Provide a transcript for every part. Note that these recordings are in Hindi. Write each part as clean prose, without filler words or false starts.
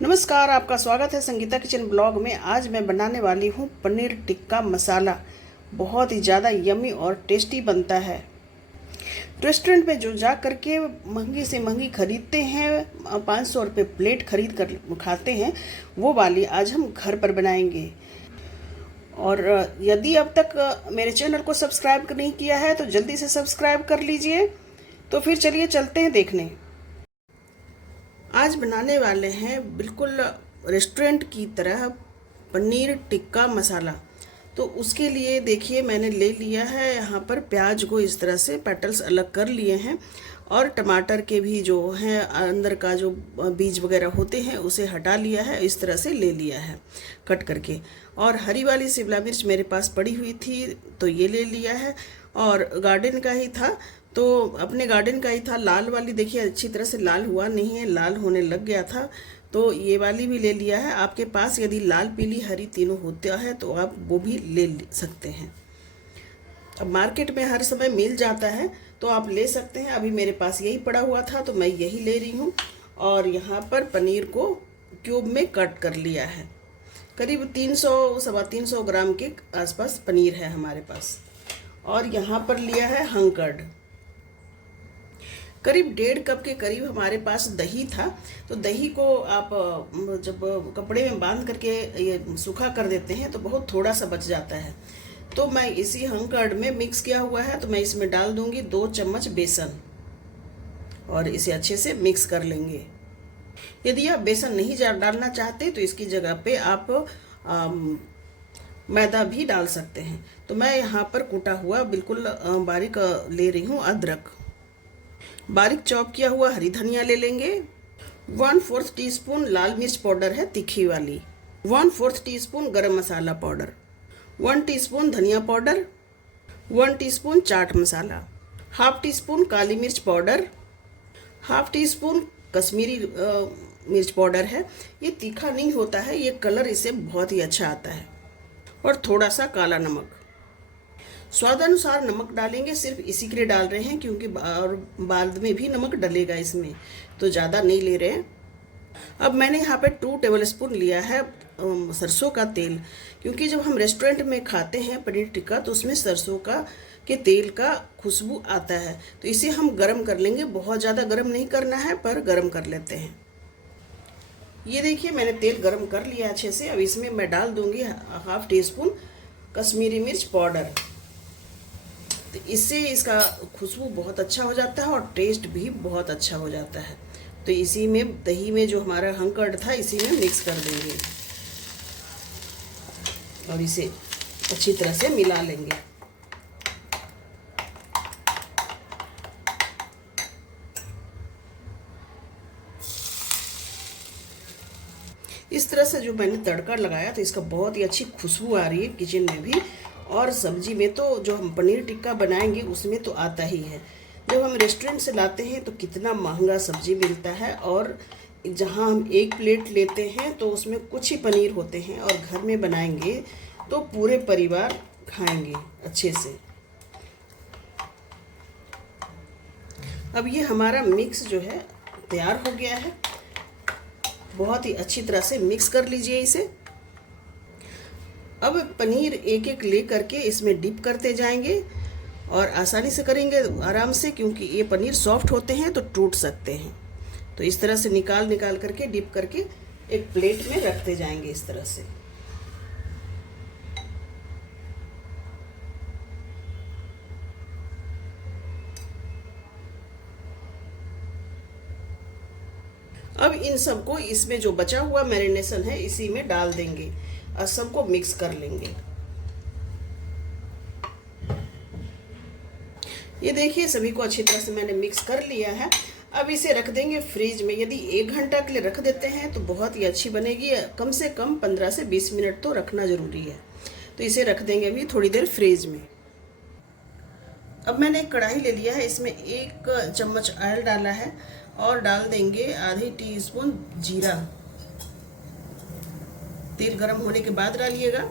नमस्कार, आपका स्वागत है संगीता किचन ब्लॉग में। आज मैं बनाने वाली हूँ पनीर टिक्का मसाला। बहुत ही ज़्यादा यमी और टेस्टी बनता है। रेस्टोरेंट में जो जा करके महंगी से महंगी खरीदते हैं, 500 रुपये प्लेट खरीद कर खाते हैं, वो वाली आज हम घर पर बनाएंगे। और यदि अब तक मेरे चैनल को सब्सक्राइब नहीं किया है तो जल्दी से सब्सक्राइब कर लीजिए। तो फिर चलिए चलते हैं देखने। आज बनाने वाले हैं बिल्कुल रेस्टोरेंट की तरह पनीर टिक्का मसाला। तो उसके लिए देखिए मैंने ले लिया है यहाँ पर प्याज को इस तरह से पेटल्स अलग कर लिए हैं, और टमाटर के भी जो हैं अंदर का जो बीज वगैरह होते हैं उसे हटा लिया है, इस तरह से ले लिया है कट करके। और हरी वाली शिमला मिर्च मेरे पास पड़ी हुई थी तो ये ले लिया है, और गार्डन का ही था तो अपने गार्डन का ही था। लाल वाली देखिए अच्छी तरह से लाल हुआ नहीं है, लाल होने लग गया था, तो ये वाली भी ले लिया है। आपके पास यदि लाल पीली हरी तीनों होता है तो आप वो भी ले सकते हैं। अब मार्केट में हर समय मिल जाता है तो आप ले सकते हैं। अभी मेरे पास यही पड़ा हुआ था तो मैं यही ले रही हूँ। और यहाँ पर पनीर को क्यूब में कट कर लिया है। करीब 300-325 ग्राम के आसपास पनीर है हमारे पास। और यहाँ पर लिया है हंकर्ड, करीब 1.5 कप के करीब हमारे पास दही था। तो दही को आप जब कपड़े में बांध करके ये सूखा कर देते हैं तो बहुत थोड़ा सा बच जाता है। तो मैं इसी हंकर्ड में मिक्स किया हुआ है तो मैं इसमें डाल दूंगी 2 चम्मच बेसन, और इसे अच्छे से मिक्स कर लेंगे। यदि आप बेसन नहीं डालना चाहते तो इसकी जगह पे आप मैदा भी डाल सकते हैं। तो मैं यहाँ पर कूटा हुआ बिल्कुल बारीक ले रही हूँ अदरक। बारीक चॉप किया हुआ हरी धनिया ले लेंगे। 1/4 टीस्पून लाल मिर्च पाउडर है तीखी वाली। 1/4 टीस्पून गरम मसाला पाउडर। 1 टीस्पून धनिया powder. 1 teaspoon chaat masala. Half tea spoon काली मिर्च powder. Half tea spoon Kashmiri मिर्च पाउडर है। ये तीखा नहीं होता है, ये कलर इससे बहुत ही अच्छा आता है। और थोड़ा सा काला नमक। स्वादानुसार नमक डालेंगे, सिर्फ इसी के लिए डाल रहे हैं क्योंकि बाद में भी नमक डलेगा इसमें, तो ज़्यादा नहीं ले रहे हैं। अब मैंने यहाँ पे 2 टेबलस्पून लिया है सरसों का तेल, क्योंकि जब हम रेस्टोरेंट में खाते हैं पनीर टिक्का तो उसमें सरसों के तेल का खुशबू आता है। तो इसे हम गरम कर लेंगे, बहुत ज़्यादा गरम नहीं करना है पर गरम कर लेते हैं। ये देखिए मैंने तेल गरम कर लिया अच्छे से। अब इसमें मैं डाल दूंगी हाफ टी स्पून कश्मीरी मिर्च पाउडर। तो इससे इसका खुशबू बहुत अच्छा हो जाता है और टेस्ट भी बहुत अच्छा हो जाता है। तो इसी में दही में जो हमारा हंकर्ड था इसी में मिक्स कर देंगे और इसे अच्छी तरह से मिला लेंगे। इस तरह से जो मैंने तड़का लगाया तो इसका बहुत ही अच्छी खुशबू आ रही है किचन में भी, और सब्जी में तो जो हम पनीर टिक्का बनाएंगे उसमें तो आता ही है। जब हम रेस्टोरेंट से लाते हैं तो कितना महंगा सब्जी मिलता है, और जहां हम 1 प्लेट लेते हैं तो उसमें कुछ ही पनीर होते हैं, और घर में बनाएंगे तो पूरे परिवार खाएंगे अच्छे से। अब ये हमारा मिक्स जो है तैयार हो गया है। बहुत ही अच्छी तरह से मिक्स कर लीजिए इसे। अब पनीर एक एक ले करके इसमें डिप करते जाएंगे, और आसानी से करेंगे आराम से, क्योंकि ये पनीर सॉफ्ट होते हैं तो टूट सकते हैं। तो इस तरह से निकाल करके डिप करके एक प्लेट में रखते जाएंगे इस तरह से। अब इन सबको इसमें जो बचा हुआ मैरिनेशन है इसी में डाल देंगे और सबको मिक्स कर लेंगे। ये देखिए सभी को अच्छी तरह से मैंने मिक्स कर लिया है। अब इसे रख देंगे फ्रिज में। यदि 1 घंटा के लिए रख देते हैं तो बहुत ही अच्छी बनेगी। कम से कम 15 से 20 मिनट तो रखना जरूरी है। तो इसे रख देंगे अभी थोड़ी देर फ्रिज में। अब मैंने एक कढ़ाई ले लिया है, इसमें 1 चम्मच ऑयल डाला है, और डाल देंगे आधी टीस्पून जीरा। तेल गर्म होने के बाद डालिएगा।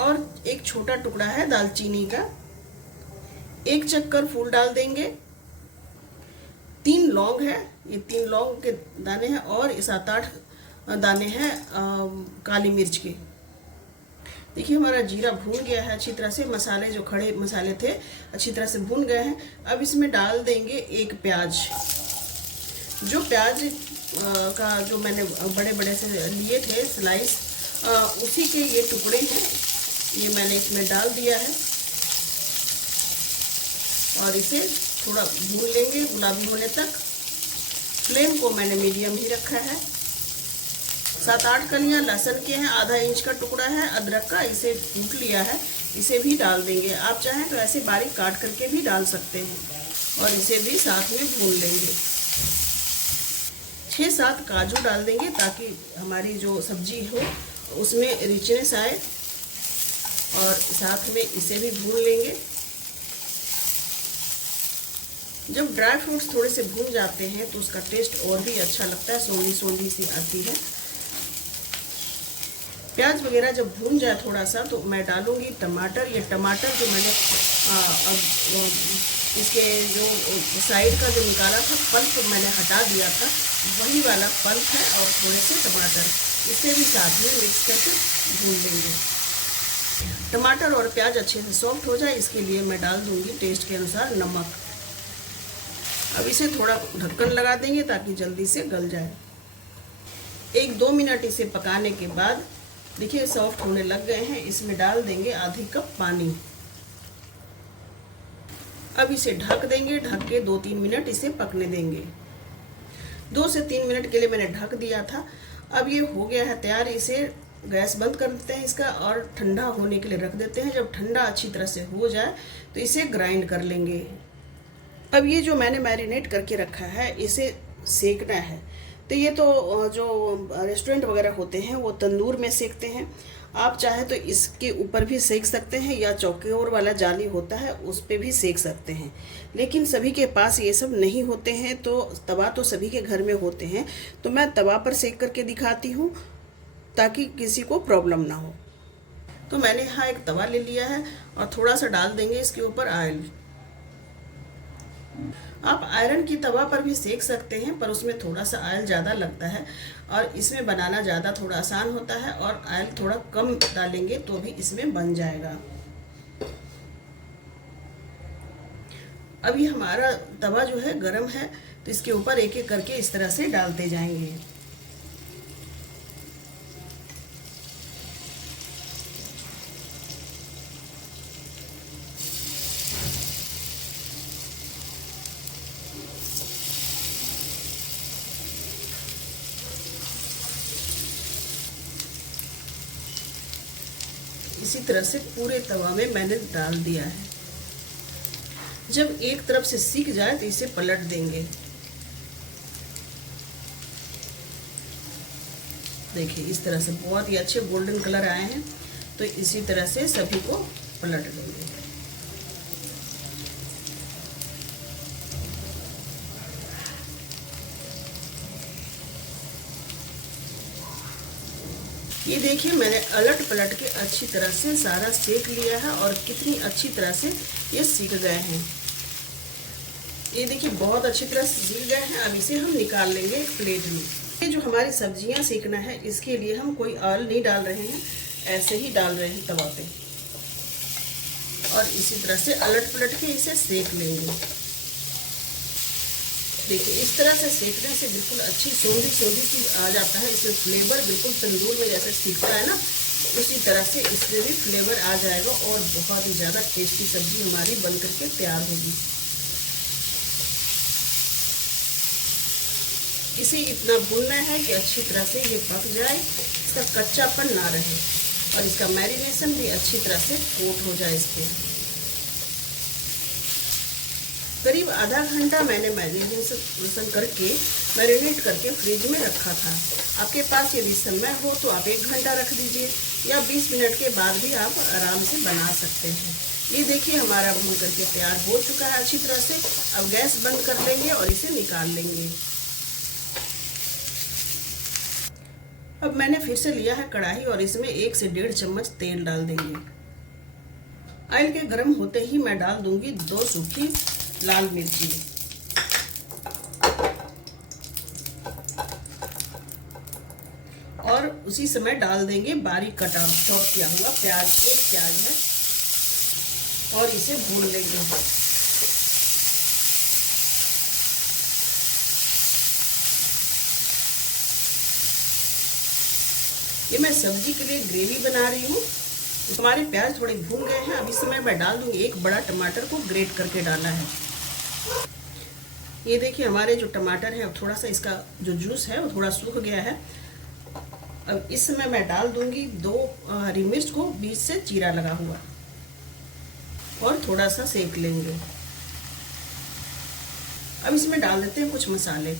और एक छोटा टुकड़ा है दालचीनी का। 1 चक्कर फूल डाल देंगे। लौंग है, ये 3 लौंग के दाने हैं और 7-8 दाने हैं काली मिर्च के। देखिए हमारा जीरा भून गया है अच्छी तरह से, मसाले जो खड़े मसाले थे अच्छी तरह से भून गए हैं। अब इसमें डाल देंगे एक प्याज। जो प्याज का जो मैंने बड़े बड़े से लिए थे स्लाइस, उसी के ये टुकड़े हैं, ये मैंने इसमें डाल दिया है और इसे थोड़ा भून लेंगे गुलाबी होने तक। फ्लेम को मैंने मीडियम ही रखा है। 7-8 कलियां लहसुन के हैं, आधा इंच का टुकड़ा है अदरक का, इसे कूट लिया है, इसे भी डाल देंगे। आप चाहें तो ऐसे बारीक काट करके भी डाल सकते हैं और इसे भी साथ में भून लेंगे। 6-7 काजू डाल देंगे ताकि हमारी जो सब्जी हो उसमें रिचनेस आए और साथ में इसे भी भून लेंगे। जब ड्राई फ्रूट्स थोड़े से भून जाते हैं तो उसका टेस्ट और भी अच्छा लगता है, सोंधी सोंधी सी आती है। प्याज वगैरह जब भून जाए थोड़ा सा तो मैं डालूंगी टमाटर। ये टमाटर जो मैंने इसके जो साइड का जो निकाला था पल्प मैंने हटा दिया था, वही वाला पल्प है और थोड़े से टमाटर, इसे भी साथ में मिक्स करके भून लेंगे। टमाटर और प्याज अच्छे से सॉफ्ट हो जाए इसके लिए मैं डाल दूंगी टेस्ट के अनुसार नमक। अब इसे थोड़ा ढक्कन लगा देंगे ताकि जल्दी से गल जाए। 1-2 मिनट इसे पकाने के बाद देखिए सॉफ्ट होने लग गए हैं। इसमें डाल देंगे आधी कप पानी। अब इसे ढक देंगे, ढक के 2-3 मिनट इसे पकने देंगे। 2 से 3 मिनट के लिए मैंने ढक दिया था। अब ये हो गया है तैयार। इसे गैस बंद कर देते हैं इसका और ठंडा होने के लिए रख देते हैं। जब ठंडा अच्छी तरह से हो जाए तो इसे ग्राइंड कर लेंगे। अब ये जो मैंने मैरिनेट करके रखा है इसे सेकना है। तो ये तो जो रेस्टोरेंट वगैरह होते हैं वो तंदूर में सेकते हैं। आप चाहे तो इसके ऊपर भी सेक सकते हैं या चौकोर वाला जाली होता है उस पे भी सेक सकते हैं, लेकिन सभी के पास ये सब नहीं होते हैं। तो तवा तो सभी के घर में होते हैं, तो मैं तवा पर सेक करके दिखाती हूँ ताकि किसी को प्रॉब्लम ना हो। तो मैंने यहाँ एक तवा ले लिया है और थोड़ा सा डाल देंगे इसके ऊपर ऑयल। आप आयरन की तवा पर भी सेक सकते हैं पर उसमें थोड़ा सा ऑयल ज़्यादा लगता है और इसमें बनाना ज़्यादा थोड़ा आसान होता है और ऑयल थोड़ा कम डालेंगे तो भी इसमें बन जाएगा। अभी हमारा तवा जो है गरम है तो इसके ऊपर एक एक करके इस तरह से डालते जाएंगे। इसी तरह से पूरे तवा में मैंने डाल दिया है। जब एक तरफ से सिक जाए तो इसे पलट देंगे। देखिए इस तरह से बहुत ही अच्छे गोल्डन कलर आए हैं। तो इसी तरह से सभी को पलट देंगे। ये देखिए मैंने अलट पलट के अच्छी तरह से सारा सेक लिया है और कितनी अच्छी तरह से ये सीख गए हैं। ये देखिए बहुत अच्छी तरह से सीख गए हैं। अब इसे हम निकाल लेंगे एक प्लेट में। ये जो हमारी सब्जियां सेकना है इसके लिए हम कोई ऑयल नहीं डाल रहे हैं, ऐसे ही डाल रहे हैं तवा पे और इसी तरह से अलट पलट के इसे सेक लेंगे। देखिए इस तरह से सेकने से बिल्कुल अच्छी सोंधी सोंधी सी आ जाता है। इसमें फ्लेवर बिल्कुल तंदूर में जैसे सीखता है ना, उसी तरह से इसमें भी फ्लेवर आ जाएगा और बहुत ही ज़्यादा टेस्टी सब्जी हमारी बन करके तैयार होगी। इसे इतना भूनना है कि अच्छी तरह से ये पक जाए, इसका कच्चापन ना रहे और इसका मैरिनेशन भी अच्छी तरह से कोट हो जाए। इसके करीब आधा घंटा मैंने मैरिनेशन करके मैरिनेट करके फ्रिज में रखा था। आपके पास यदि समय हो तो आप 1 घंटा रख दीजिए या 20 मिनट के बाद भी आप आराम से बना सकते हैं। ये देखिए हमारा भून करके तैयार हो चुका है अच्छी तरह से। अब गैस बंद कर लेंगे और इसे निकाल लेंगे। अब मैंने फिर से लिया है कढ़ाई और इसमें 1 से 1.5 चम्मच तेल डाल देंगे। ऑयल के गर्म होते ही मैं डाल दूंगी 2 सूखी लाल मिर्ची। उसी समय डाल देंगे बारीक कटा चॉप किया हुआ प्याज। एक प्याज है और इसे भून लेंगे। ये मैं सब्जी के लिए ग्रेवी बना रही हूँ। हमारे प्याज थोड़े भून गए हैं। अब इस समय मैं डाल दूंगी एक बड़ा टमाटर को ग्रेट करके डाला है। ये देखिए हमारे जो टमाटर है, अब थोड़ा सा इसका जो जूस है वो थोड़ा सूख गया है। अब इस समय मैं डाल दूंगी 2 हरी मिर्च को बीच से चीरा लगा हुआ और थोड़ा सा सेक लेंगे। अब इसमें डाल देते हैं कुछ मसाले।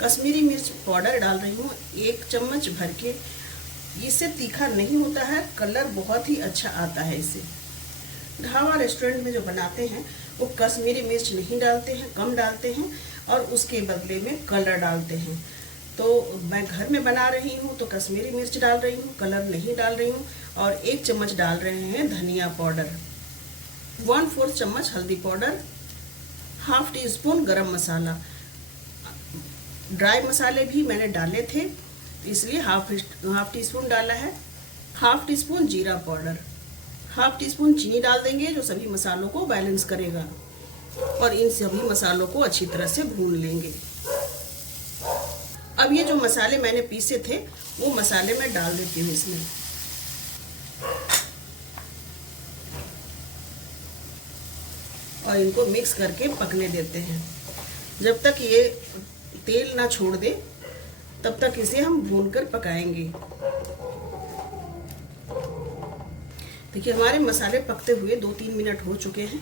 कश्मीरी मिर्च पाउडर डाल रही हूँ 1 चम्मच भर के। इससे तीखा नहीं होता है, कलर बहुत ही अच्छा आता है इससे। ढाबा रेस्टोरेंट में जो बनाते हैं वो कश्मीरी मिर्च नहीं डालते हैं, कम डालते हैं और उसके बदले में कलर डालते हैं। तो मैं घर में बना रही हूँ तो कश्मीरी मिर्च डाल रही हूँ, कलर नहीं डाल रही हूँ। और 1 चम्मच डाल रहे हैं धनिया पाउडर, 1/4 चम्मच हल्दी पाउडर, ½ टी स्पून गरम मसाला। ड्राई मसाले भी मैंने डाले थे इसलिए हाफ टी स्पून डाला है। ½ टी स्पून जीरा पाउडर, ½ टी स्पून चीनी डाल देंगे जो सभी मसालों को बैलेंस करेगा। और इन सभी मसालों को अच्छी तरह से भून लेंगे। अब ये जो मसाले मैंने पीसे थे वो मसाले मैं डाल देती हूँ इसमें। और इनको मिक्स करके पकने देते हैं। जब तक ये तेल ना छोड़ दे तब तक इसे हम भूनकर पकाएंगे। देखिए हमारे मसाले पकते हुए 2-3 मिनट हो चुके हैं।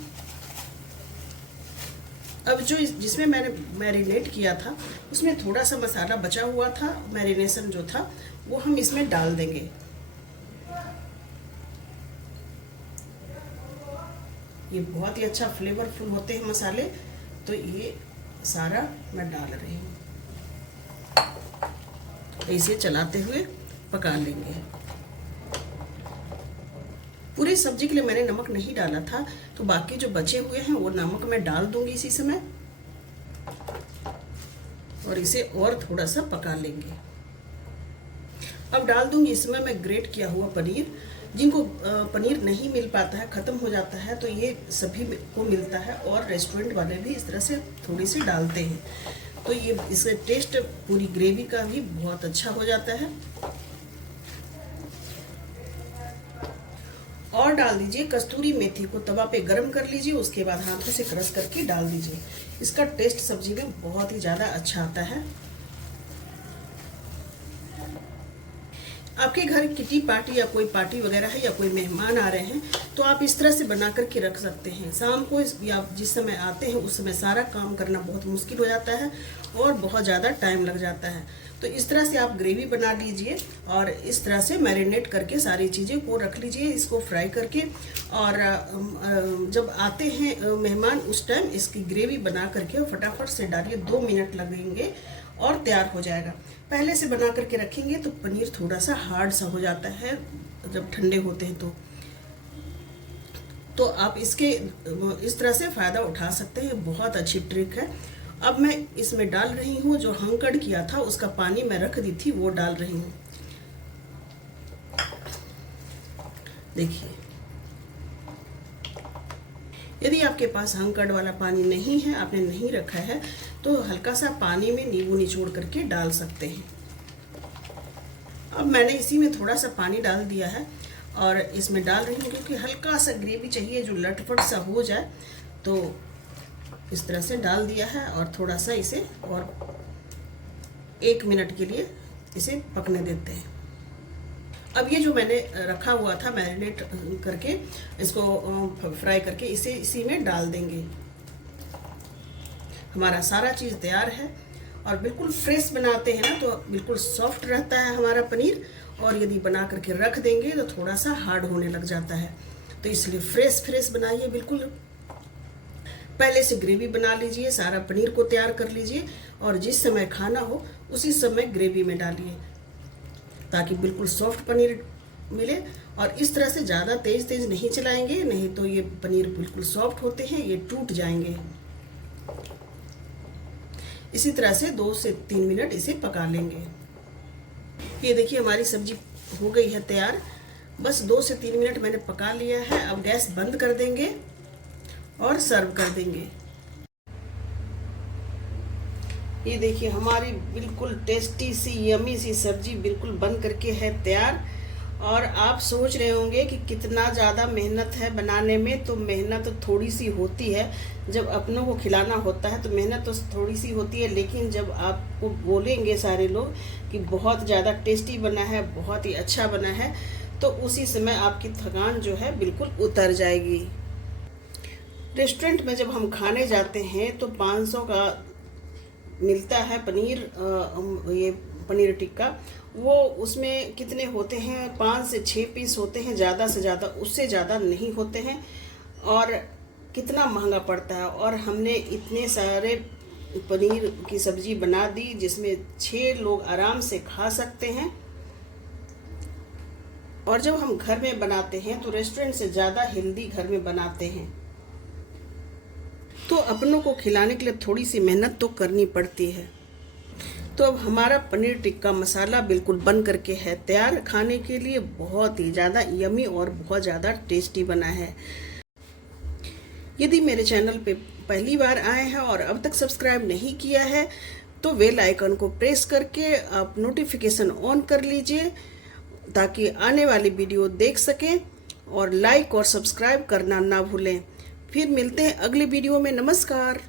अब जो जिसमें मैंने मैरिनेट किया था उसमें थोड़ा सा मसाला बचा हुआ था, मैरिनेशन जो था वो हम इसमें डाल देंगे। ये बहुत ही अच्छा फ्लेवरफुल होते हैं मसाले, तो ये सारा मैं डाल रही हूँ। इसे चलाते हुए पका लेंगे। पूरी सब्जी के लिए मैंने नमक नहीं डाला था, तो बाकी जो बचे हुए हैं वो नमक मैं डाल दूंगी इसी समय और इसे और थोड़ा सा पका लेंगे। अब डाल दूंगी इसमें मैं ग्रेट किया हुआ पनीर। जिनको पनीर नहीं मिल पाता है, ख़त्म हो जाता है, तो ये सभी को मिलता है और रेस्टोरेंट वाले भी इस तरह से थोड़ी सी डालते हैं। तो ये इससे टेस्ट पूरी ग्रेवी का भी बहुत अच्छा हो जाता है। और डाल दीजिए कस्तूरी मेथी को, तवा पे गरम कर लीजिए, उसके बाद हाथों से क्रश करके डाल दीजिए। इसका टेस्ट सब्जी में बहुत ही ज़्यादा अच्छा आता है। आपके घर किटी पार्टी या कोई पार्टी वगैरह है या कोई मेहमान आ रहे हैं तो आप इस तरह से बना करके रख सकते हैं। शाम को या जिस समय आते हैं उस समय सारा काम करना बहुत मुश्किल हो जाता है और बहुत ज़्यादा टाइम लग जाता है। तो इस तरह से आप ग्रेवी बना लीजिए और इस तरह से मैरिनेट करके सारी चीज़ें को रख लीजिए, इसको फ्राई करके। और जब आते हैं मेहमान उस टाइम इसकी ग्रेवी बना करके फटाफट से डालिए, 2 मिनट लगेंगे और तैयार हो जाएगा। पहले से बना करके रखेंगे तो पनीर थोड़ा सा हार्ड सा हो जाता है जब ठंडे होते हैं तो आप इसके इस तरह से फ़ायदा उठा सकते हैं। बहुत अच्छी ट्रिक है। अब मैं इसमें डाल रही हूँ जो हंकड़ किया था उसका पानी मैं रख दी थी वो डाल रही हूँ। देखिए, यदि आपके पास हंकड़ वाला पानी नहीं है, आपने नहीं रखा है, तो हल्का सा पानी में नींबू निचोड़ करके डाल सकते हैं। अब मैंने इसी में थोड़ा सा पानी डाल दिया है और इसमें डाल रही हूँ क्योंकि हल्का सा ग्रेवी चाहिए जो लटपट सा हो जाए, तो इस तरह से डाल दिया है और थोड़ा सा इसे और 1 मिनट के लिए इसे पकने देते हैं। अब ये जो मैंने रखा हुआ था मैरिनेट करके, इसको फ्राई करके इसे इसी में डाल देंगे। हमारा सारा चीज़ तैयार है और बिल्कुल फ्रेश बनाते हैं ना तो बिल्कुल सॉफ्ट रहता है हमारा पनीर, और यदि बना करके रख देंगे तो थोड़ा सा हार्ड होने लग जाता है। तो इसलिए फ्रेश बनाइए बिल्कुल। पहले से ग्रेवी बना लीजिए, सारा पनीर को तैयार कर लीजिए और जिस समय खाना हो उसी समय ग्रेवी में डालिए ताकि बिल्कुल सॉफ्ट पनीर मिले। और इस तरह से ज़्यादा तेज़ नहीं चलाएंगे, नहीं तो ये पनीर बिल्कुल सॉफ्ट होते हैं, ये टूट जाएंगे। इसी तरह से 2 से 3 मिनट इसे पका लेंगे। ये देखिए हमारी सब्जी हो गई है तैयार। बस 2 से 3 मिनट मैंने पका लिया है। अब गैस बंद कर देंगे और सर्व कर देंगे। ये देखिए हमारी बिल्कुल टेस्टी सी यमी सी सब्जी बिल्कुल बन करके है तैयार। और आप सोच रहे होंगे कि कितना ज़्यादा मेहनत है बनाने में। तो मेहनत थोड़ी सी होती है, जब अपनों को खिलाना होता है तो मेहनत तो थोड़ी सी होती है, लेकिन जब आपको बोलेंगे सारे लोग कि बहुत ज़्यादा टेस्टी बना है, बहुत ही अच्छा बना है, तो उसी समय आपकी थकान जो है बिल्कुल उतर जाएगी। रेस्टोरेंट में जब हम खाने जाते हैं तो 500 का मिलता है पनीर, ये पनीर टिक्का। वो उसमें कितने होते हैं, 5 से 6 पीस होते हैं, ज़्यादा से ज़्यादा, उससे ज़्यादा नहीं होते हैं। और कितना महंगा पड़ता है। और हमने इतने सारे पनीर की सब्ज़ी बना दी जिसमें 6 लोग आराम से खा सकते हैं। और जब हम घर में बनाते हैं तो रेस्टोरेंट से ज़्यादा हेल्दी घर में बनाते हैं, तो अपनों को खिलाने के लिए थोड़ी सी मेहनत तो करनी पड़ती है। तो अब हमारा पनीर टिक्का मसाला बिल्कुल बन करके है तैयार। खाने के लिए बहुत ही ज़्यादा यमी और बहुत ज़्यादा टेस्टी बना है। यदि मेरे चैनल पे पहली बार आए हैं और अब तक सब्सक्राइब नहीं किया है तो बेल आइकन को प्रेस करके आप नोटिफिकेशन ऑन कर लीजिए, ताकि आने वाली वीडियो देख सकें। और लाइक और सब्सक्राइब करना ना भूलें। फिर मिलते हैं अगली वीडियो में। नमस्कार।